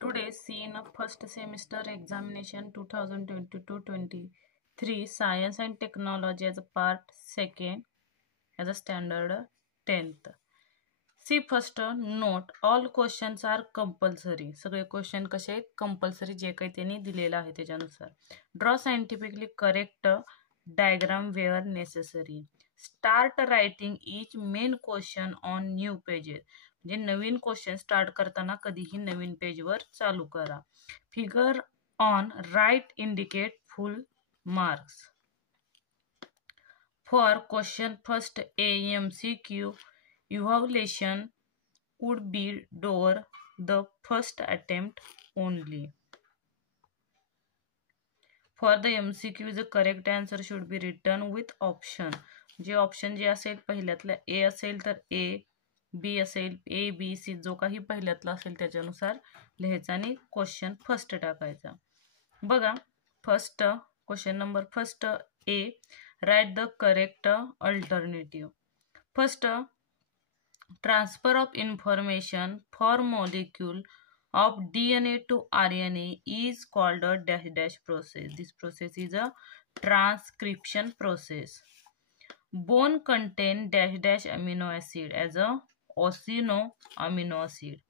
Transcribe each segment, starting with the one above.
Today, see in a first semester examination 2022-23 Science and Technology as a part second as a standard 10th. See first note all questions are compulsory. सगळे question कसे आहेत compulsory जे काही त्यांनी दिलेलं आहे त्याच्यानुसार. Draw scientifically correct diagram where necessary. Start writing each main question on new pages. म्हणजे नवीन क्वेश्चन स्टार्ट करताना कधीही नवीन पेजवर चालू करा. Figure on right indicate full marks. For question first AMCQ evaluation would be door the first attempt only. For the MCQ the correct answer should be written with option. जे option जे असेल पहिल्यातला A असेल तर A, B असेल A B C जो काही पहिल्यातला असेल त्याच्यानुसार लिहायचा आणि क्वेश्चन फर्स्ट टाकायचा. बघा first question number first A, write the correct alternative. First, transfer of information for molecule of DNA to RNA is called a dash dash process. This process is a transcription process. Bone contain dash dash amino acid as a osino amino acid.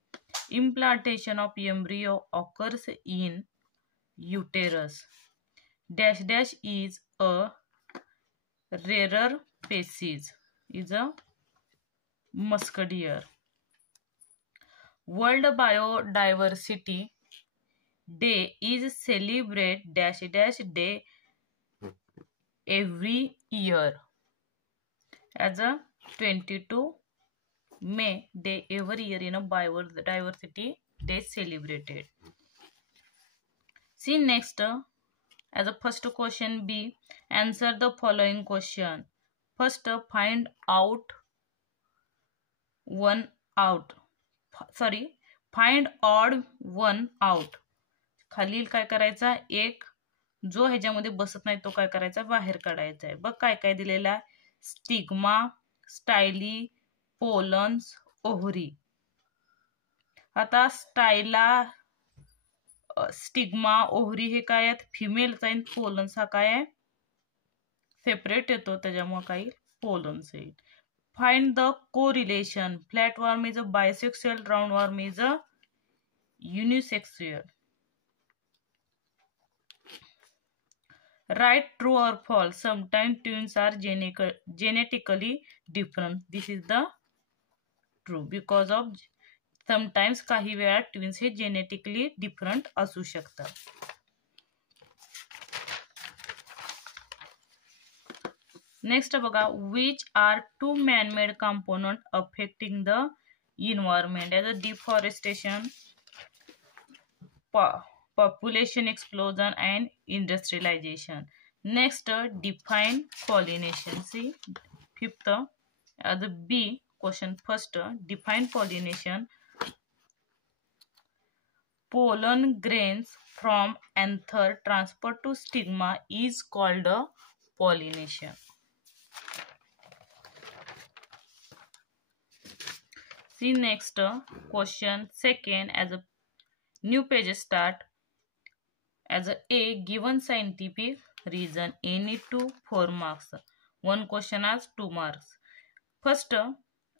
Implantation of embryo occurs in uterus. Dash dash is a rarer species. Is a musketeer. World Biodiversity Day is celebrated dash dash day every year as a 22 May day every year in a biodiversity day celebrated. See next as a first question B, answer the following question. First find out find odd one out. खालील काय करायचा एक जो ह्याच्यामध्ये बसत नाही तो काय करायचा बाहेर काढायचा आहे. बघ काय काय दिलेला आहे. Stigma, style, pollens, ovary. आता स्टिग्मा ओव्हरी हे काय आहेत फिमेलचा आहे. पोलन्स हा काय आहे सेपरेट येतो त्याच्यामुळे काही पोलन्स येईल. Find the correlation. Flatworm is a bisexual, roundworm is a unisexual. Write true or false. Sometimes twins are genetically different. This is the true because of sometimes काही वेळा twins हे genetically different असू शकतात. Next बघा which are two man-made components affecting the environment as a deforestation, population explosion and industrialization. Next define pollination. See fifth as a B question first define pollination. Pollen grains from anther transferred to stigma is called a pollination. See next question second as a new page start as a given scientific reason A need to 4 marks. One question has 2 marks. First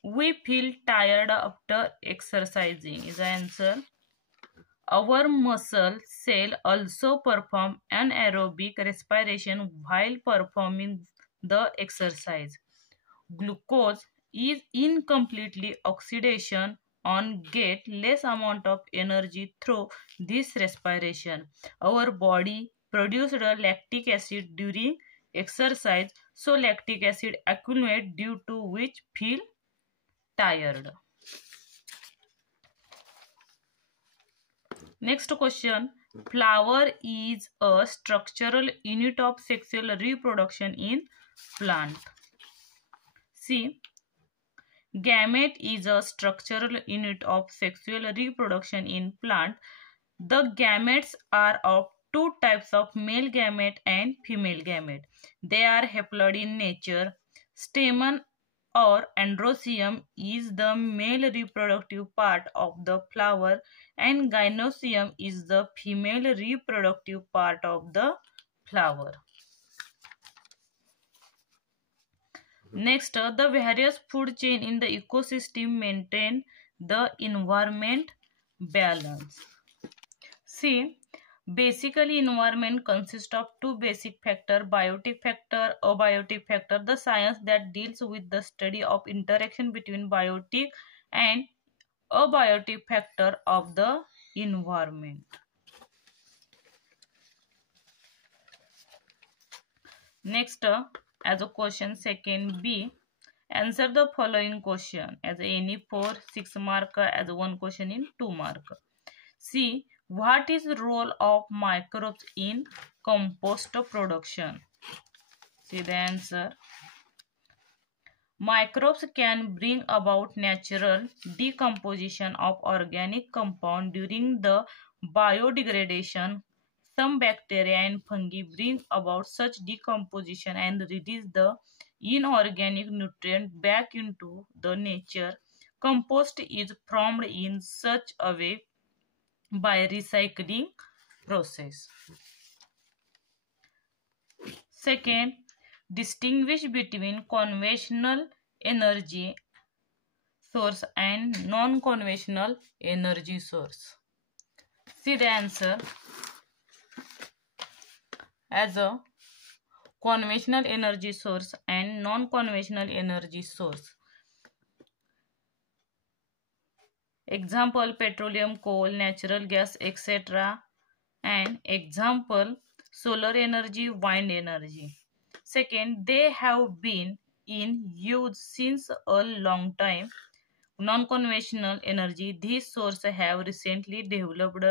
we feel tired after exercising is the answer. Our muscle cell also perform anaerobic respiration while performing the exercise. Glucose is incompletely oxidation on get less amount of energy through this respiration. Our body produced a lactic acid during exercise, so lactic acid accumulate due to which feel tired. Next question. Flower is a structural unit of sexual reproduction in plant. See, gamete is a structural unit of sexual reproduction in plant. The gametes are of two types of male gamete and female gamete. They are haploid in nature. Stamen or androecium is the male reproductive part of the flower and gynoecium is the female reproductive part of the flower. Next, the various food chain in the ecosystem maintain the environment balance. See, basically environment consists of two basic factors, biotic factor, abiotic factor. The science that deals with the study of interaction between biotic and abiotic factor of the environment. Next, as a question second B, answer the following question as any 4, 6 mark, as one question in 2 mark. See, what is the role of microbes in compost production? See the answer. Microbes can bring about natural decomposition of organic compound during the biodegradation. Some bacteria and fungi bring about such decomposition and release the inorganic nutrient back into the nature. Compost is formed in such a way by recycling process. Second, distinguish between conventional energy source and non-conventional energy source. See the answer. As a conventional energy source and non-conventional energy source. Example, petroleum, coal, natural gas, etc. And example, solar energy, wind energy. Second, they have been in use since a long time. Non-conventional energy, these sources have recently developed,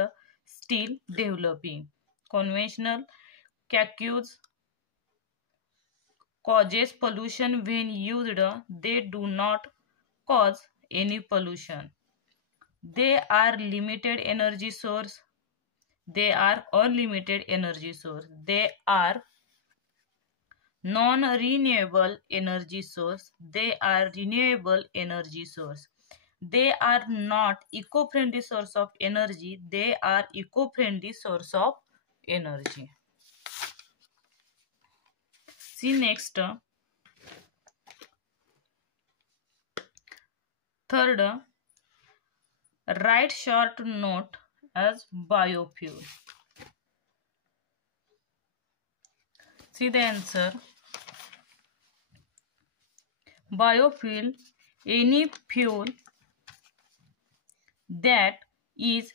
still developing. Conventional causes pollution when used. They do not cause any pollution. They are limited energy source. They are unlimited energy source. They are non-renewable energy source. They are renewable energy source. They are not eco-friendly source of energy. They are eco-friendly source of energy. See next. Third, write short note as biofuel. See the answer. Biofuel, any fuel that is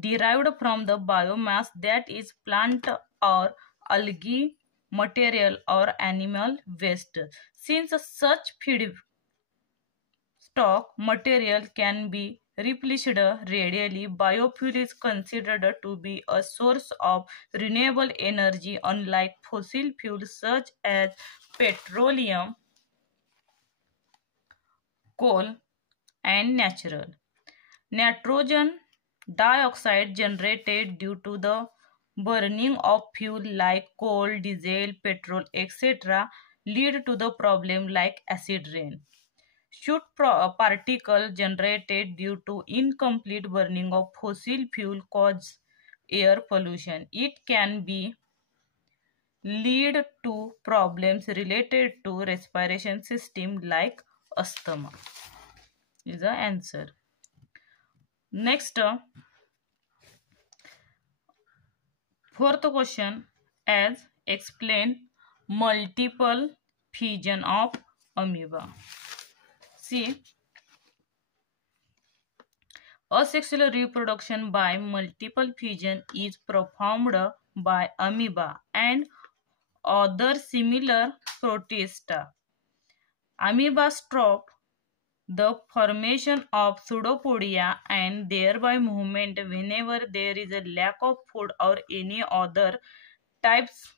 derived from the biomass, that is plant or algae material or animal waste. Since such feedstock material can be replenished readily, biofuel is considered to be a source of renewable energy, unlike fossil fuels such as petroleum, coal, and natural. Nitrogen dioxide generated due to the burning of fuel like coal, diesel, petrol, etc. lead to the problem like acid rain. Should particle generated due to incomplete burning of fossil fuel cause air pollution? It can be lead to problems related to respiration system like asthma. Is the answer. Next, fourth question, as explain multiple fission of amoeba. See, asexual reproduction by multiple fission is performed by amoeba and other similar protista. Amoeba stop the formation of pseudopodia and thereby movement whenever there is a lack of food or any other types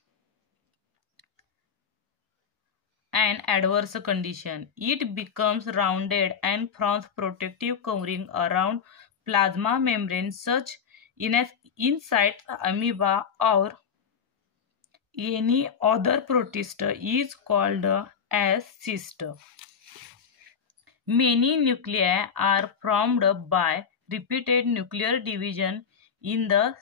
and adverse condition. It becomes rounded and forms protective covering around plasma membrane such inside amoeba or any other protista is called as cyst. Many nuclei are formed by repeated nuclear division in the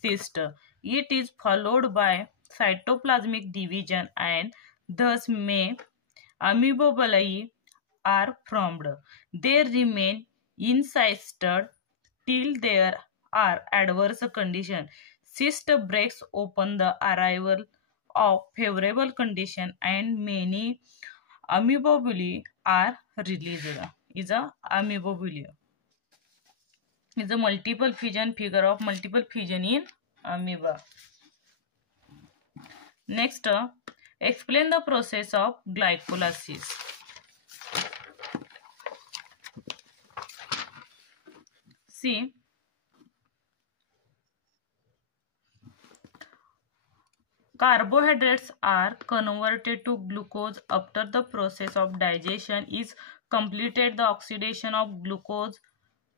cyst. It is followed by cytoplasmic division and thus may amoebolae are formed. They remain incised till there are adverse conditions. Cyst breaks open the arrival of favorable condition and many amoeboulae are released. Is a amoeboulae. Is a multiple fission figure of multiple fission in amoeba. Next, explain the process of glycolysis. See, carbohydrates are converted to glucose after the process of digestion is completed. The oxidation of glucose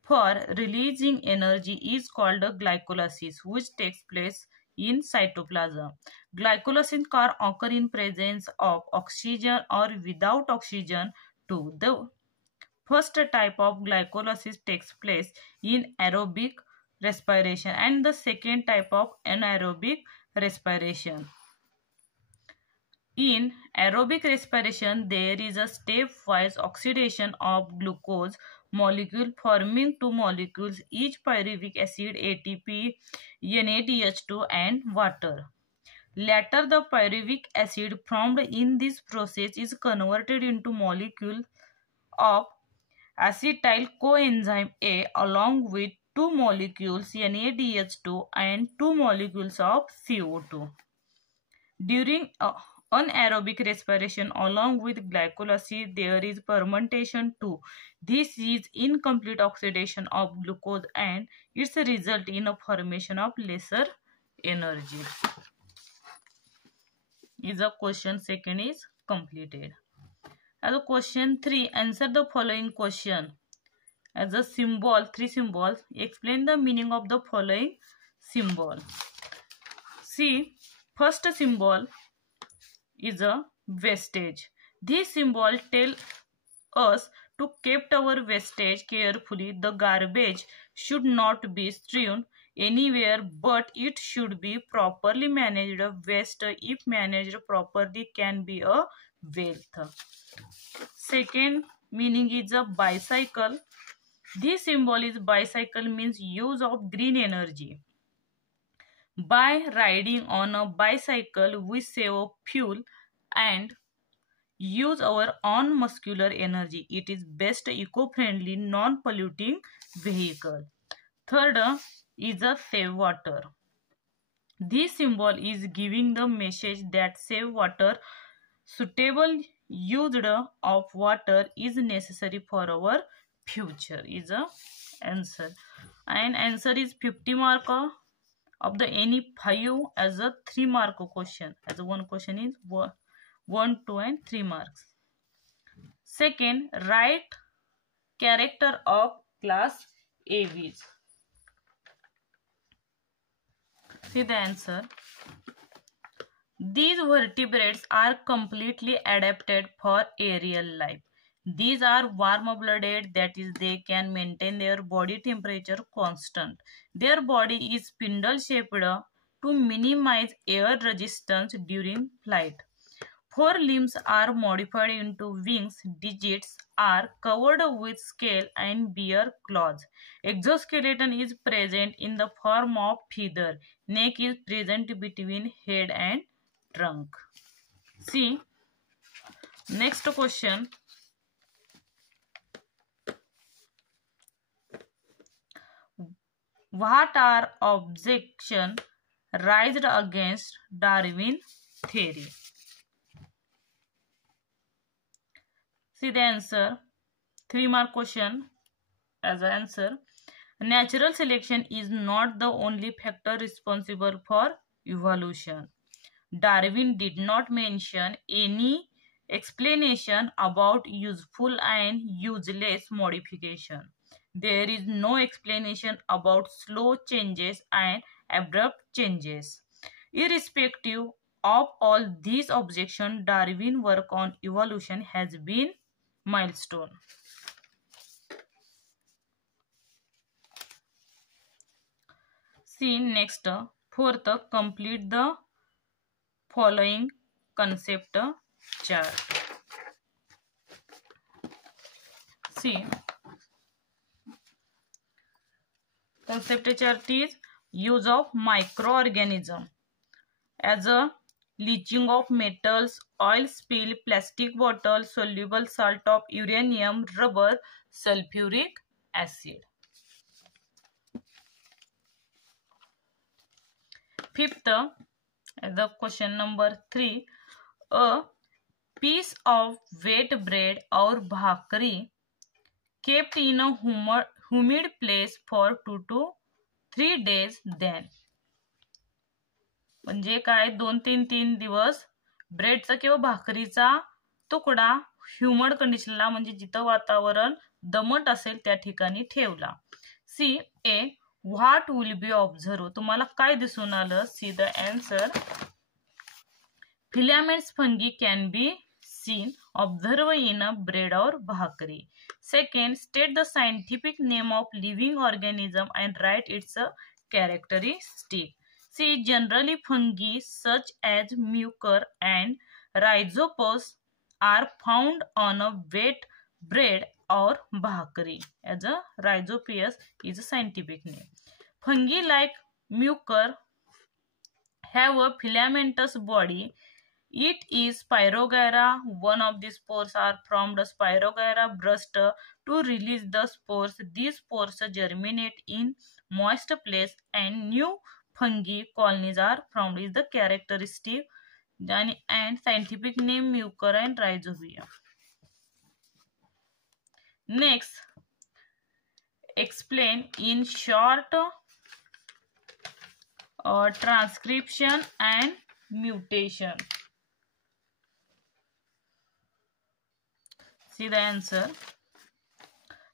for releasing energy is called glycolysis, which takes place in cytoplasm. Glycolysis can occur in presence of oxygen or without oxygen too. The first type of glycolysis takes place in aerobic respiration and the second type of anaerobic respiration. In aerobic respiration, there is a stepwise oxidation of glucose molecule forming two molecules, each pyruvic acid ATP, NADH2 and water. Later, the pyruvic acid formed in this process is converted into molecule of acetyl coenzyme A along with two molecules NADH2 and two molecules of CO2. During anaerobic respiration along with glycolysis, there is fermentation too. This is incomplete oxidation of glucose and its result in a formation of lesser energy. Is a question second is completed. As a question 3, answer the following question. As a symbol, 3 symbols, explain the meaning of the following symbol. See, first symbol is a wastage. This symbol tells us to keep our wastage carefully. The garbage should not be strewn anywhere, but it should be properly managed. Waste, if managed properly, can be a wealth. Second meaning is a bicycle. This symbol is bicycle means use of green energy. By riding on a bicycle, we save fuel and use our own muscular energy. It is best eco-friendly, non-polluting vehicle. Third is a save water. This symbol is giving the message that save water. Suitable use of water is necessary for our future. Is a answer. And answer is 50 mark of the any 5 as a 3 mark question. As a one question is 1, 2 and 3 marks. Second, write character of class aves. See the answer. These vertebrates are completely adapted for aerial life. These are warm-blooded, that is, they can maintain their body temperature constant. Their body is spindle-shaped to minimize air resistance during flight. Forelimbs are modified into wings. Digits are covered with scale and bear claws. Exoskeleton is present in the form of feather. Neck is present between head and trunk. See, next question. What are objections raised against Darwin theory? See the answer. 3 mark question as an answer. Natural selection is not the only factor responsible for evolution. Darwin did not mention any explanation about useful and useless modification. There is no explanation about slow changes and abrupt changes. Irrespective of all these objections, Darwin's work on evolution has been milestone. See next, fourth, complete the following concept chart. See, concept chart is use of microorganism as a leaching of metals, oil spill, plastic bottle, soluble salt of uranium, rubber, sulfuric acid. Fifth, the question number 3, a piece of wet bread or bhakri kept in a humid place for 2 to 3 days then. म्हणजे काय 2-3 दिवस ब्रेडचा किंवा भाकरीचा तुकडा ह्युमड कंडिशनला म्हणजे जिथं वातावरण दमट असेल त्या ठिकाणी ठेवला. सी ए व्हॉट विल बी ऑब्झर्व, तुम्हाला काय दिसून आलं? See the answer, filaments fungi can be seen observed in a bread or bhakri. Second, state the scientific name of living organism and write its characteristic. See, generally fungi such as mucor and rhizopus are found on a wet bread or bhakri. As a rhizopus is a scientific name. Fungi like mucor have a filamentous body. It is Spirogyra. One of the spores are formed Spirogyra burst to release the spores. These spores germinate in moist place and new fungi colonies are formed. Is the characteristic and scientific name Mucor and Rhizobia. Next, explain in short transcription and mutation. See the answer.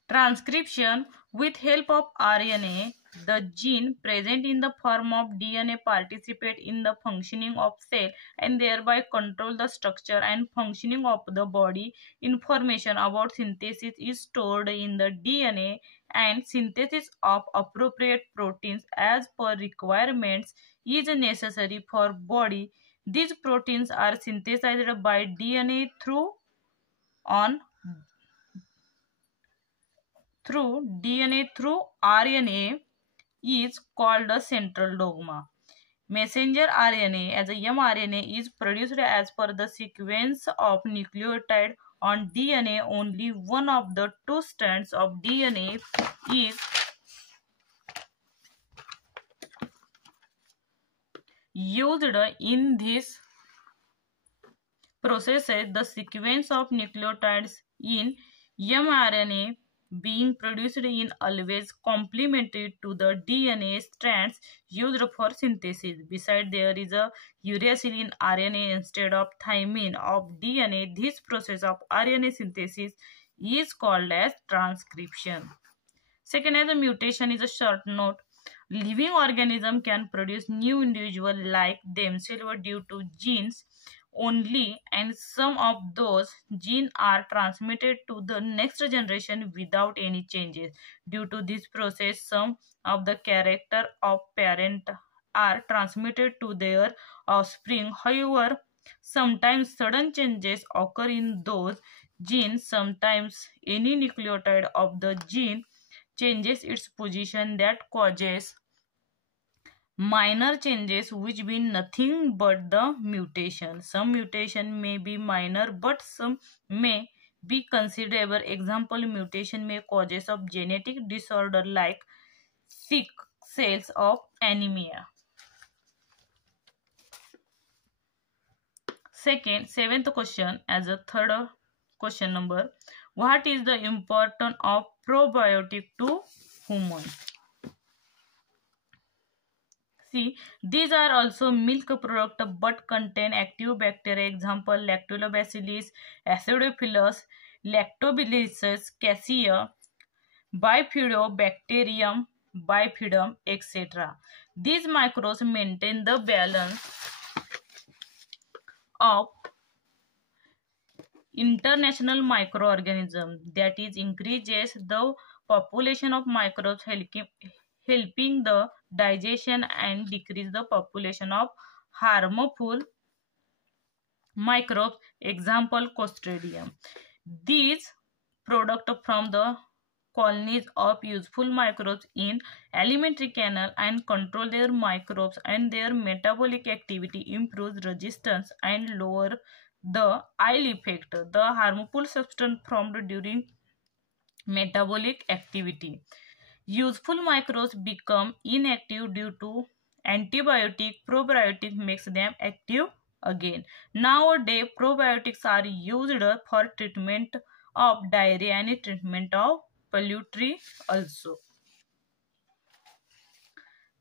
Transcription, with help of RNA, the gene present in the form of DNA participate in the functioning of cell and thereby control the structure and functioning of the body. Information about synthesis is stored in the DNA and synthesis of appropriate proteins as per requirements is necessary for body. These proteins are synthesized by DNA through RNA is called a central dogma. Messenger RNA as a mRNA is produced as per the sequence of nucleotide on DNA. Only one of the 2 strands of DNA is used in this process. The sequence of nucleotides in mRNA being produced in always complementary to the DNA strands used for synthesis. Besides, there is a uracil in RNA instead of thymine of DNA. This process of RNA synthesis is called as transcription. Second, as a mutation is a short note. Living organism can produce new individual like themselves due to genes only, and some of those genes are transmitted to the next generation without any changes. Due to this process, some of the character of parent are transmitted to their offspring. However, sometimes sudden changes occur in those genes. Sometimes any nucleotide of the gene changes its position that causes minor changes which mean nothing but the mutation. Some mutation may be minor but some may be considerable. Example, mutation may causes of genetic disorder like sick cells of anemia. Seventh question as a third question number. What is the importance of probiotic to humans? See, these are also milk product but contain active bacteria. Example, Lactobacillus, Acidophilus, Lactobacillus cassia, Bifidobacterium, Bifidum, etc. These microbes maintain the balance of international microorganism, that is increases the population of microbes, helping the digestion and decrease the population of harmful microbes, example Clostridium. These products from the colonies of useful microbes in alimentary canal and control their microbes and their metabolic activity, improves resistance and lower the ill effect, the harmful substance formed during metabolic activity. Useful microbes become inactive due to antibiotic. Probiotic makes them active again. Nowadays, probiotics are used for treatment of diarrhea and treatment of poultry also.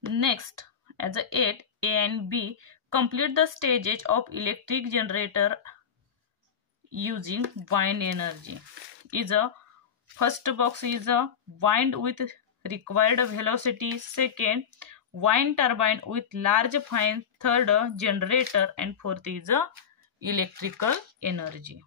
Next, as a 8, A and B complete the stages of electric generator using wind energy. Is a first box is a wind with required velocity. Second, wind turbine with large fine. Third, generator, and fourth is a electrical energy.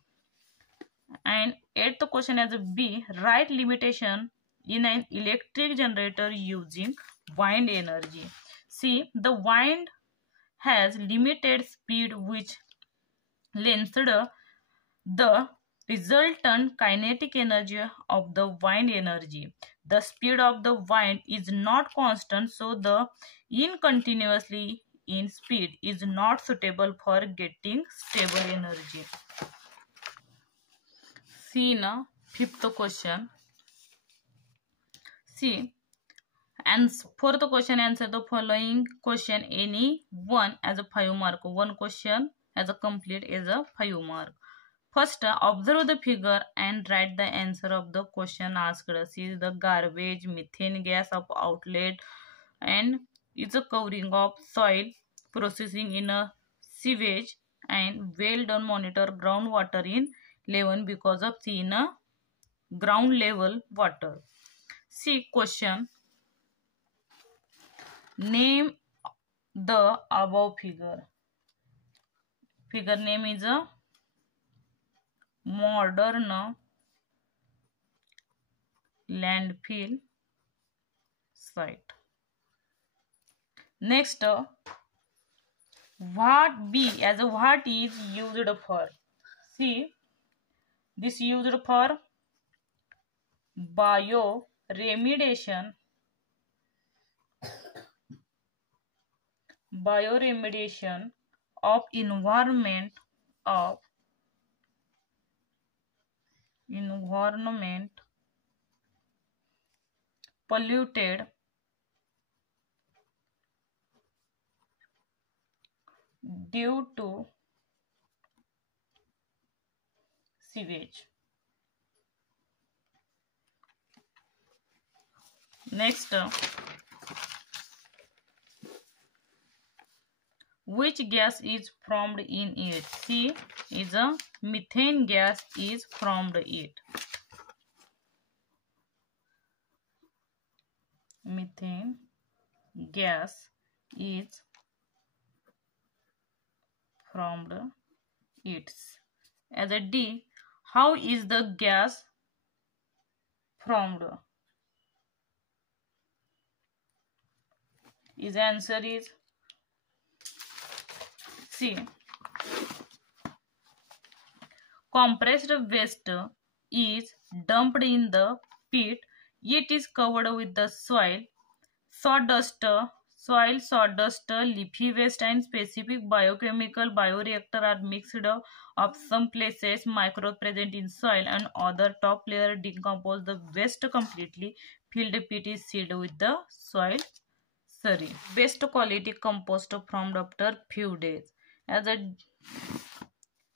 And eighth question as a B, write limitation in an electric generator using wind energy. See, the wind has limited speed which lengths the resultant kinetic energy of the wind energy. The speed of the wind is not constant, so the incontinuously in speed is not suitable for getting stable energy. See now, fifth question. See, and fourth question, answer the following question any one as a 5 mark. One question as a complete is a 5 mark. First, observe the figure and write the answer of the question asked. See the garbage, methane gas of outlet, and it's a covering of soil processing in a sewage, and well done monitor groundwater in level because of C in a ground level water. See question. Name the above figure. Figure name is a modern landfill site. Next, what B as a what is used for? See, this used for bioremediation of environment polluted due to sewage. Next, which gas is formed in it? C is a methane gas is formed it. Methane gas is formed it. As a D, how is the gas formed? His answer is C. Compressed waste is dumped in the pit. It is covered with the soil sawdust, leafy waste, and specific biochemical bioreactor are mixed up. Some places microbes present in soil and other top layer decompose the waste completely. Filled pit is sealed with the soil slurry. Best quality compost formed after few days. As a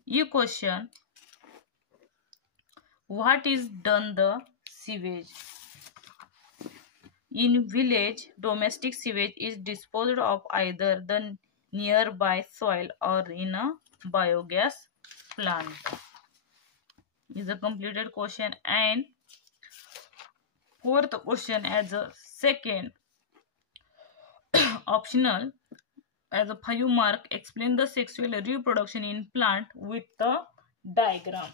E question, what is done the sewage? In village, domestic sewage is disposed of either the nearby soil or in a biogas plant. Is a completed question. And fourth question as a second optional as a 5 mark, explain the sexual reproduction in plant with the diagram.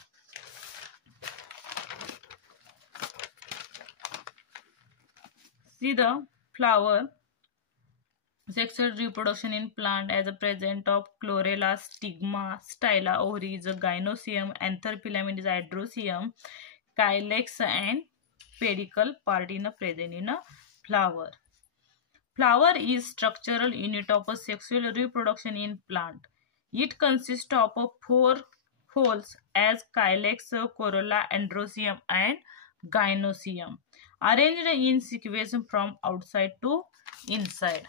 See the Flower. Sexual reproduction in plant as a present of chlorella, stigma, styla, ovaries, gynoecium, anther filament is hydrocium, calyx and pedicle part in a present in a flower. Flower is structural unit of a sexual reproduction in plant. It consists of 4 folds as calyx, corolla, androcium and gynoecium, arranged in sequence from outside to inside.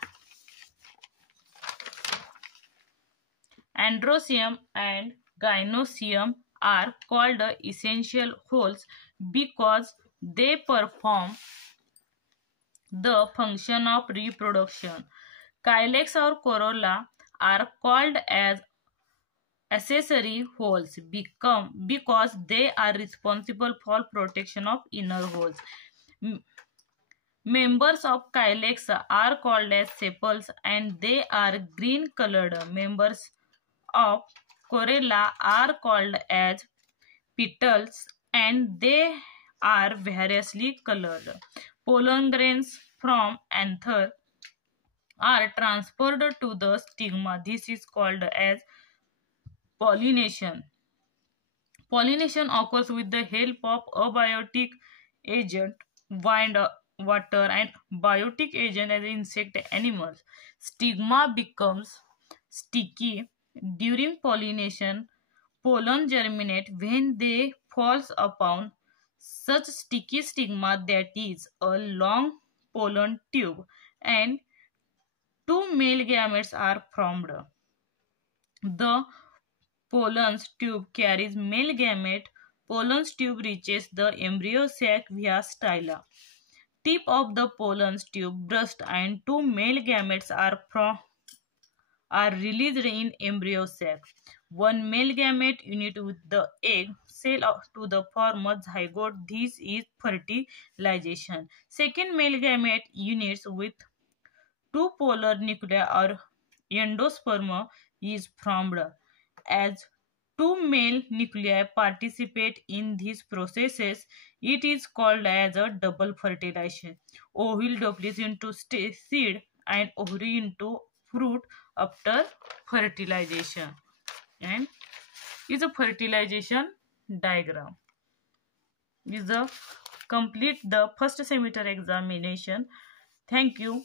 Androcium and gynoecium are called essential holes because they perform the function of reproduction. Calyx or corolla are called as accessory holes because they are responsible for protection of inner holes. Members of calyx are called as sepals and they are green colored. Members of corolla are called as petals and they are variously colored. Pollen grains from anther are transferred to the stigma. This is called as pollination. Pollination occurs with the help of abiotic agent, wind, water and biotic agent as insect animals. Stigma becomes sticky during pollination. Pollen germinate when they falls upon such sticky stigma, that is a long pollen tube, and 2 male gametes are formed. The pollen tube carries male gamete. Pollen tube reaches the embryo sac via styla. Tip of the pollen tube bursts and 2 male gametes are released in embryo sac. 1 male gamete unit with the egg cell to the form of zygote. This is fertilization. Second male gamete units with 2 polar nuclei or endosperm is formed. As 2 male nuclei participate in these processes, it is called as a double fertilization. Ovule develops into seed and ovary into fruit after fertilization. And is a fertilization diagram. Is a complete the first semester examination. Thank you.